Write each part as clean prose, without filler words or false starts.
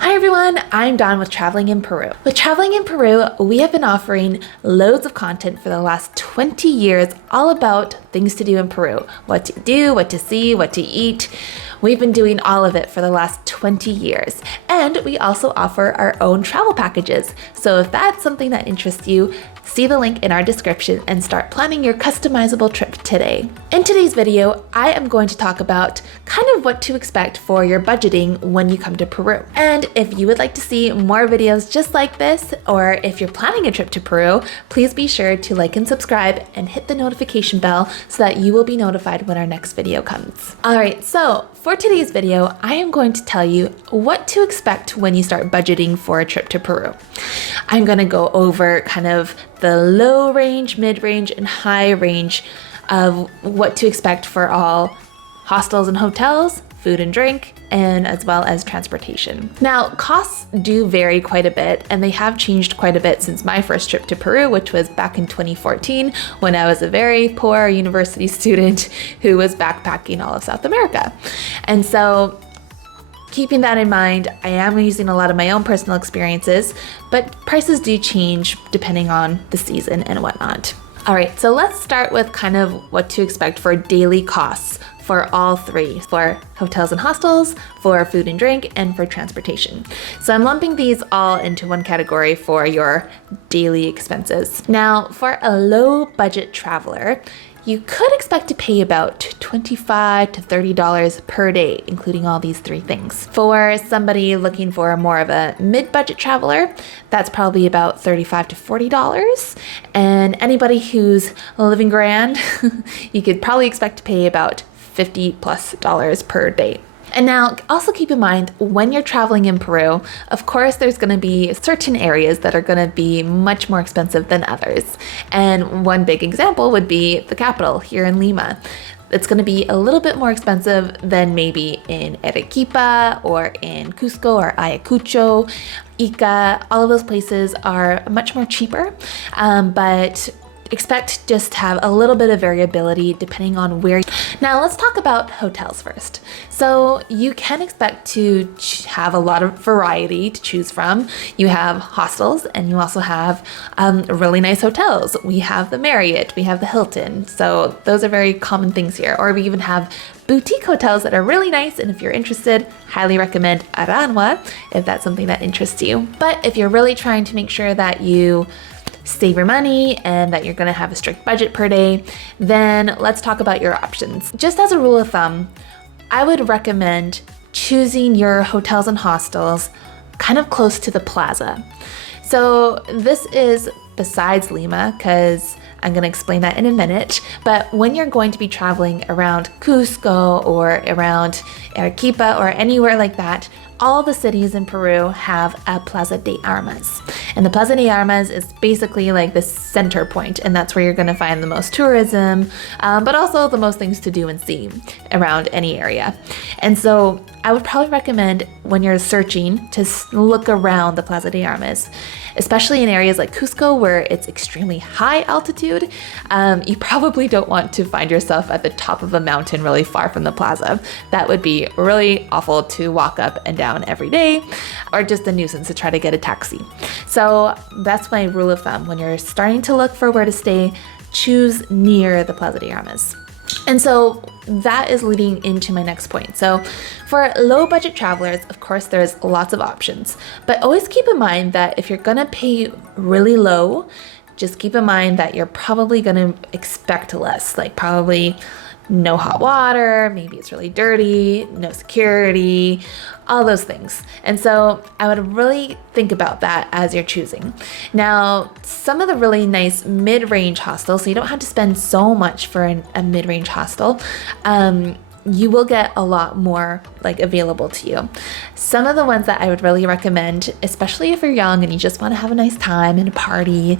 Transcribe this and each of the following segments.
Hi everyone, I'm Dawn with Traveling in Peru. With Traveling in Peru, we have been offering loads of content for the last 20 years all about things to do in Peru. What to do, what to see, what to eat. We've been doing all of it for the last 20 years. And we also offer our own travel packages. So if that's something that interests you, see the link in our description and start planning your customizable trip today. In today's video, I am going to talk about kind of what to expect for your budgeting when you come to Peru. And if you would like to see more videos just like this, or if you're planning a trip to Peru, please be sure to like and subscribe and hit the notification bell so that you will be notified when our next video comes. All right, so for today's video, I am going to tell you what to expect when you start budgeting for a trip to Peru. I'm going to go over kind of the low range, mid range, and high range of what to expect for all hostels and hotels, food and drink, and as well as transportation. Now, costs do vary quite a bit, and they have changed quite a bit since my first trip to Peru, which was back in 2014 when I was a very poor university student who was backpacking all of South America. And so keeping that in mind, I am using a lot of my own personal experiences, but prices do change depending on the season and whatnot. All right, so let's start with kind of what to expect for daily costs for all three, for hotels and hostels, for food and drink, and for transportation. So I'm lumping these all into one category for your daily expenses. Now, for a low budget traveler, you could expect to pay about $25 to $30 per day, including all these three things. For somebody looking for more of a mid-budget traveler, that's probably about $35 to $40. And anybody who's living grand, you could probably expect to pay about $50+ per day. And now also keep in mind, when you're traveling in Peru, of course, there's going to be certain areas that are going to be much more expensive than others. And one big example would be the capital here in Lima. It's going to be a little bit more expensive than maybe in Arequipa or in Cusco or Ayacucho. Ica, all of those places are much more cheaper, but expect just to have a little bit of variability depending on where. Now let's talk about hotels first. So you can expect to have a lot of variety to choose from. You have hostels and you also have really nice hotels. We have the Marriott, we have the Hilton. So those are very common things here. Or we even have boutique hotels that are really nice, and if you're interested, highly recommend Aranwa if that's something that interests you. But if you're really trying to make sure that you save your money and that you're going to have a strict budget per day, then let's talk about your options. Just as a rule of thumb, I would recommend choosing your hotels and hostels kind of close to the plaza. So this is besides Lima, because I'm going to explain that in a minute. But when you're going to be traveling around Cusco or around Arequipa or anywhere like that, all the cities in Peru have a Plaza de Armas. And the Plaza de Armas is basically like the center point, and that's where you're going to find the most tourism, but also the most things to do and see around any area. And so I would probably recommend when you're searching to look around the Plaza de Armas, especially in areas like Cusco where it's extremely high altitude. You probably don't want to find yourself at the top of a mountain really far from the plaza. That would be really awful to walk up and down every day, or just a nuisance to try to get a taxi. So that's my rule of thumb. When you're starting to look for where to stay, choose near the Plaza de Armas. And so that is leading into my next point. So for low budget travelers, of course, there's lots of options, but always keep in mind that if you're gonna pay really low, just keep in mind that you're probably gonna expect less, like probably no hot water, maybe it's really dirty, no security, all those things. And so I would really think about that as you're choosing. Now, some of the really nice mid-range hostels, so you don't have to spend so much for a mid-range hostel, you will get a lot more like available to you. Some of the ones that I would really recommend, especially if you're young and you just want to have a nice time and a party,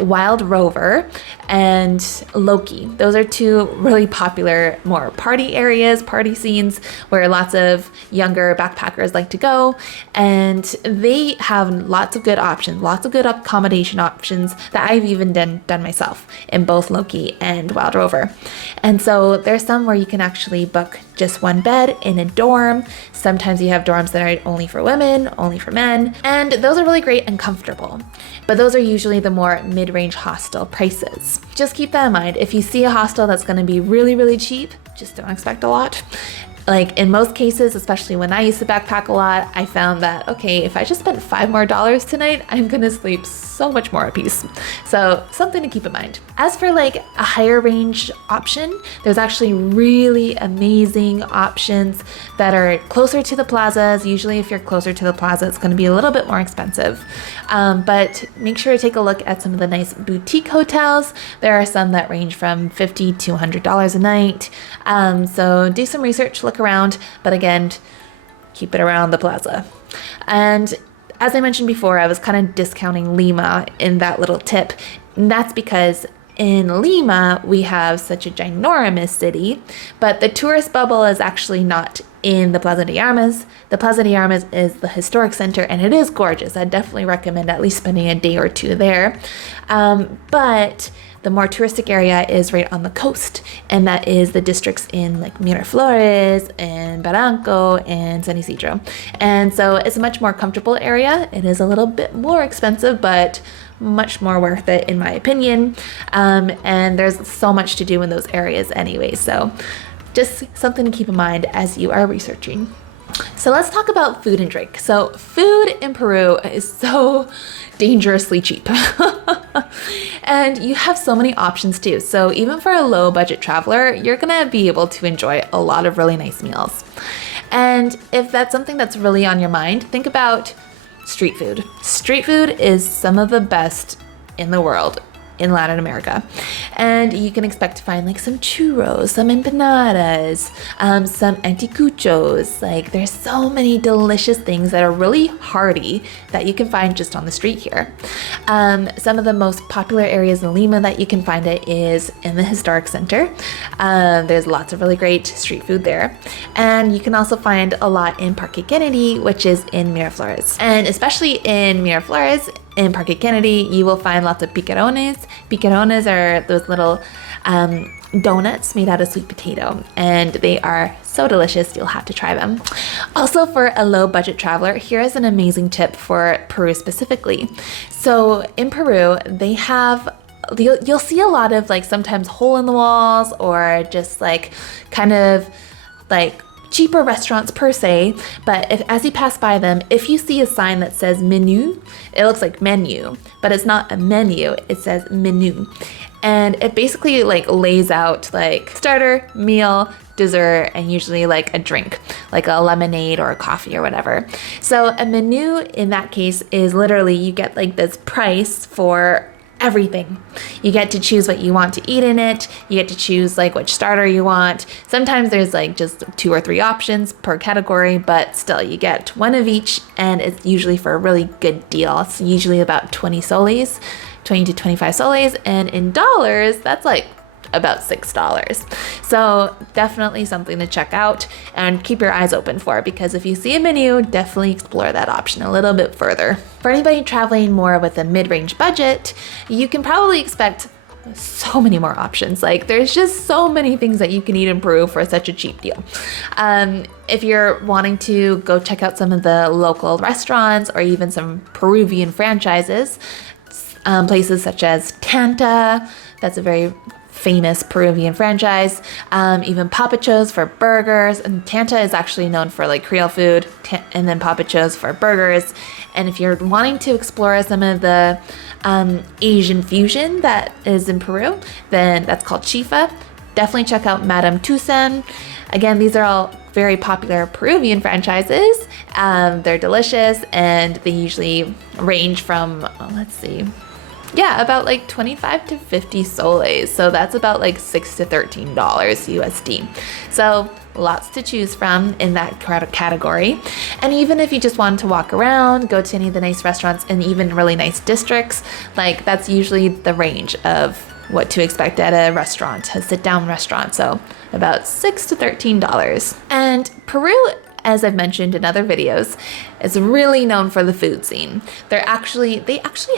Wild Rover and Loki. Those are two really popular, more party areas, party scenes where lots of younger backpackers like to go. And they have lots of good options, lots of good accommodation options that I've even done myself in both Loki and Wild Rover. And so there's some where you can actually usually book just one bed in a dorm. Sometimes you have dorms that are only for women, only for men, and those are really great and comfortable. But those are usually the more mid-range hostel prices. Just keep that in mind. If you see a hostel that's going to be really, really cheap, just don't expect a lot. Like in most cases, especially when I used to backpack a lot, I found that, okay, if I just spent $5 more tonight, I'm gonna sleep so much more at peace. So something to keep in mind. As for like a higher range option, there's actually really amazing options that are closer to the plazas. Usually if you're closer to the plaza, it's gonna be a little bit more expensive. But make sure to take a look at some of the nice boutique hotels. There are some that range from $50 to $100 a night. So do some research, look around, but again, keep it around the plaza. And as I mentioned before, I was kind of discounting Lima in that little tip. And that's because in Lima, we have such a ginormous city, but the tourist bubble is actually not in the Plaza de Armas. The Plaza de Armas is the historic center, and it is gorgeous. I definitely recommend at least spending a day or two there. But the more touristic area is right on the coast, and that is the districts in like Miraflores and Barranco and San Isidro. And so it's a much more comfortable area. It is a little bit more expensive, but much more worth it in my opinion. And there's so much to do in those areas anyway. So just something to keep in mind as you are researching. So let's talk about food and drink. So food in Peru is so dangerously cheap. And you have so many options too. So even for a low budget traveler, you're gonna be able to enjoy a lot of really nice meals. And if that's something that's really on your mind, think about street food. Street food is some of the best in the world in Latin America. And you can expect to find like some churros, some empanadas, some anticuchos. Like there's so many delicious things that are really hearty that you can find just on the street here. Some of the most popular areas in Lima that you can find it is in the historic center. There's lots of really great street food there. And you can also find a lot in Parque Kennedy, which is in Miraflores. And especially in Miraflores, in Parque Kennedy, you will find lots of picarones. Picarones are those little donuts made out of sweet potato, and they are so delicious, you'll have to try them. Also, for a low budget traveler, here is an amazing tip for Peru specifically. So in Peru, they have you'll see a lot of like sometimes hole in the walls or just like kind of like cheaper restaurants per se, but as you pass by them, if you see a sign that says menu, it looks like menu, but it's not a menu, it says menu. And it basically like lays out like starter, meal, dessert, and usually like a drink, like a lemonade or a coffee or whatever. So a menu in that case is literally you get like this price for everything. You get to choose what you want to eat in it. You get to choose like which starter you want. Sometimes there's like just 2 or 3 options per category, but still you get one of each, and it's usually for a really good deal. It's usually about 20 soles, 20 to 25 soles, and in dollars, that's like about $6. So definitely something to check out and keep your eyes open for, because if you see a menu, definitely explore that option a little bit further. For anybody traveling more with a mid-range budget, you can probably expect so many more options. Like there's just so many things that you can eat in Peru for such a cheap deal. If you're wanting to go check out some of the local restaurants or even some Peruvian franchises, places such as Tanta, that's a very famous Peruvian franchise, even Papachos for burgers, and Tanta is actually known for like Creole food, and then Papachos for burgers. And if you're wanting to explore some of the Asian fusion that is in Peru, then that's called Chifa. Definitely check out Madame Tussauds. Again, these are all very popular Peruvian franchises. They're delicious, and they usually range from, about like 25 to 50 soles. So that's about like $6 to $13 USD. So lots to choose from in that category. And even if you just want to walk around, go to any of the nice restaurants and even really nice districts, like that's usually the range of what to expect at a restaurant, a sit-down restaurant. So about $6 to $13. And Peru as I've mentioned in other videos, is really known for the food scene. They actually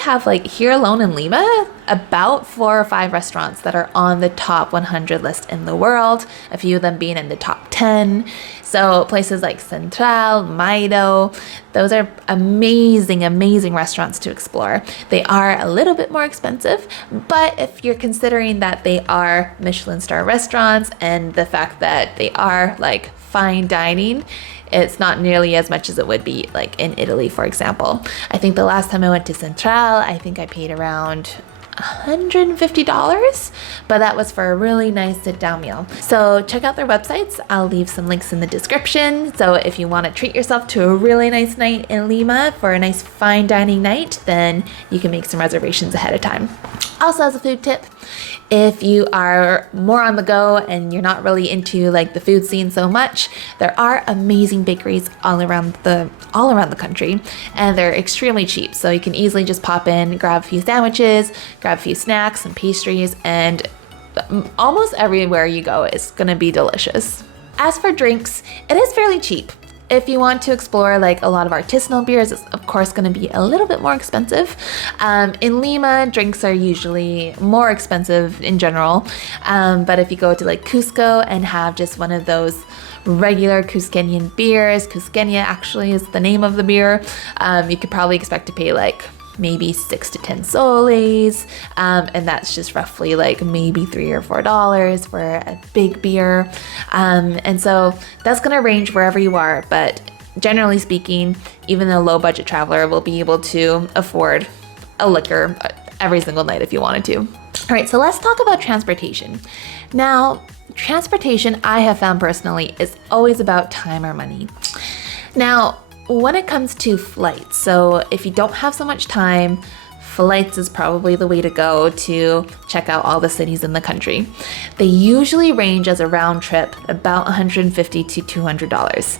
have, like, here alone in Lima, about 4 or 5 restaurants that are on the top 100 list in the world, a few of them being in the top 10. So places like Central, Maido, those are amazing, amazing restaurants to explore. They are a little bit more expensive, but if you're considering that they are Michelin star restaurants and the fact that they are like fine dining, it's not nearly as much as it would be like in Italy, for example. I think the last time I went to Central, I think I paid around $150, but that was for a really nice sit-down meal. So check out their websites. I'll leave some links in the description. So if you want to treat yourself to a really nice night in Lima for a nice fine dining night, then you can make some reservations ahead of time. Also, as a food tip, if you are more on the go and you're not really into like the food scene so much, there are amazing bakeries all around the country, and they're extremely cheap. So you can easily just pop in, grab a few sandwiches, grab a few snacks and pastries, and almost everywhere you go is gonna be delicious. As for drinks, it is fairly cheap. If you want to explore like a lot of artisanal beers, it's of course going to be a little bit more expensive. In Lima, drinks are usually more expensive in general. But if you go to like Cusco and have just one of those regular Cusqueñan beers, Cusqueña actually is the name of the beer, you could probably expect to pay like maybe 6 to 10 soles, and that's just roughly like maybe $3 or $4 for a big beer, and so that's gonna range wherever you are, but generally speaking, even a low budget traveler will be able to afford a liquor every single night if you wanted to. All right, so let's talk about transportation. Now, transportation, I have found personally, is always about time or money. Now, when it comes to flights, so if you don't have so much time, flights is probably the way to go to check out all the cities in the country. They usually range as a round trip about $150 to $200.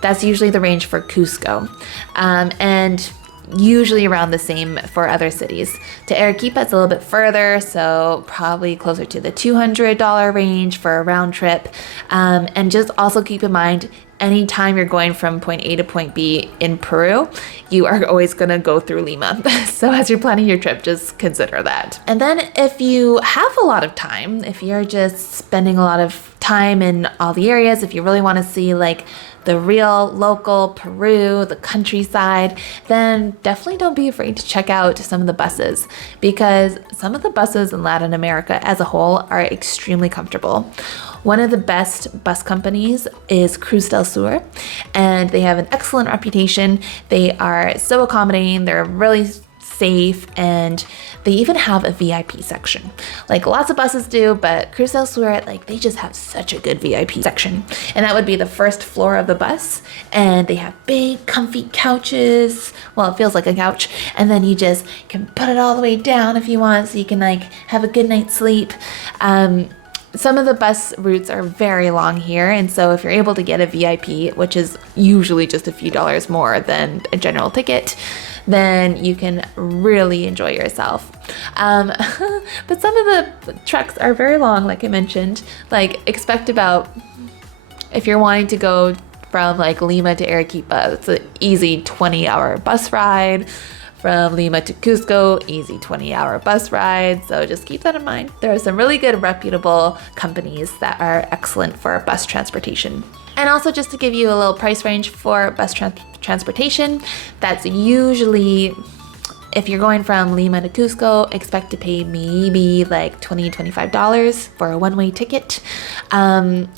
That's usually the range for Cusco, and usually around the same for other cities. To Arequipa, it's a little bit further, so probably closer to the $200 range for a round trip. And just also keep in mind, anytime you're going from point A to point B in Peru, you are always going to go through Lima. So as you're planning your trip, just consider that. And then if you have a lot of time, if you're just spending a lot of time in all the areas, if you really want to see like the real local Peru, the countryside, then definitely don't be afraid to check out some of the buses, because some of the buses in Latin America as a whole are extremely comfortable. One of the best bus companies is Cruz del Sur, and they have an excellent reputation. They are so accommodating, they're really safe, and they even have a VIP section. Like lots of buses do, but Cruz del Sur, like they just have such a good VIP section. And that would be the first floor of the bus, and they have big comfy couches. Well, it feels like a couch, and then you just can put it all the way down if you want, so you can like have a good night's sleep. Some of the bus routes are very long here, and so if you're able to get a VIP, which is usually just a few dollars more than a general ticket, then you can really enjoy yourself. But some of the treks are very long, like I mentioned. Like expect about, if you're wanting to go from like Lima to Arequipa, it's an easy 20-hour bus ride. From Lima to Cusco, easy 20-hour bus ride. So just keep that in mind. There are some really good reputable companies that are excellent for bus transportation. And also just to give you a little price range for bus transportation, that's usually, if you're going from Lima to Cusco, expect to pay maybe like $20, $25 for a one-way ticket. And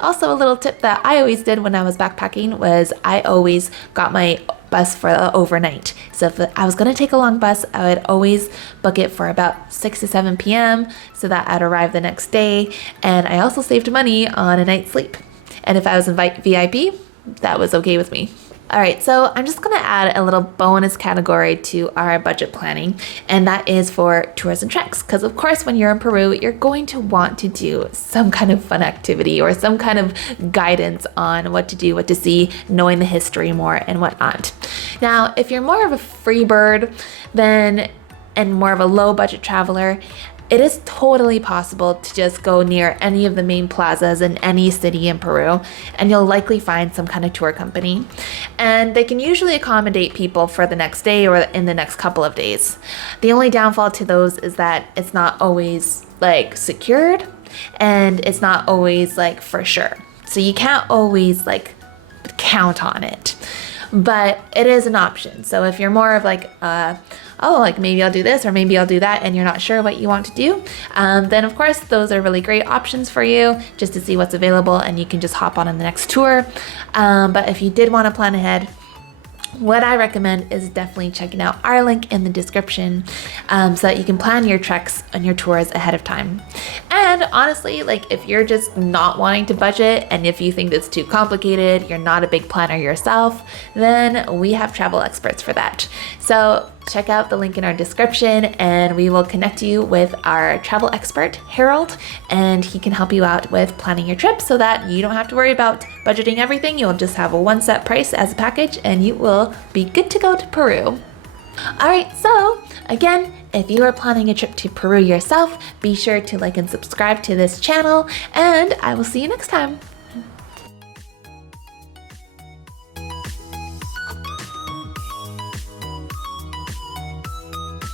also a little tip that I always did when I was backpacking was I always got my bus for the overnight. So if I was going to take a long bus, I would always book it for about 6 to 7 p.m. so that I'd arrive the next day. And I also saved money on a night's sleep. And if I was in VIP, that was okay with me. All right, so I'm just gonna add a little bonus category to our budget planning, and that is for tours and treks. Because of course, when you're in Peru, you're going to want to do some kind of fun activity or some kind of guidance on what to do, what to see, knowing the history more and whatnot. Now, if you're more of a free bird and more of a low budget traveler, it is totally possible to just go near any of the main plazas in any city in Peru, and you'll likely find some kind of tour company. And they can usually accommodate people for the next day or in the next couple of days. The only downfall to those is that it's not always like secured, and it's not always like for sure. So you can't always like count on it, but it is an option. So if you're more of like, oh, like maybe I'll do this or maybe I'll do that, and you're not sure what you want to do, then of course those are really great options for you just to see what's available, and you can just hop on the next tour. But if you did want to plan ahead, what I recommend is definitely checking out our link in the description, so that you can plan your treks and your tours ahead of time. And honestly, like if you're just not wanting to budget, and if you think it's too complicated, you're not a big planner yourself, then we have travel experts for that. So check out the link in our description, and we will connect you with our travel expert, Harold, and he can help you out with planning your trip so that you don't have to worry about budgeting everything. You'll just have a one set price as a package, and you will be good to go to Peru. All right, so again, if you are planning a trip to Peru yourself, be sure to like and subscribe to this channel, and I will see you next time.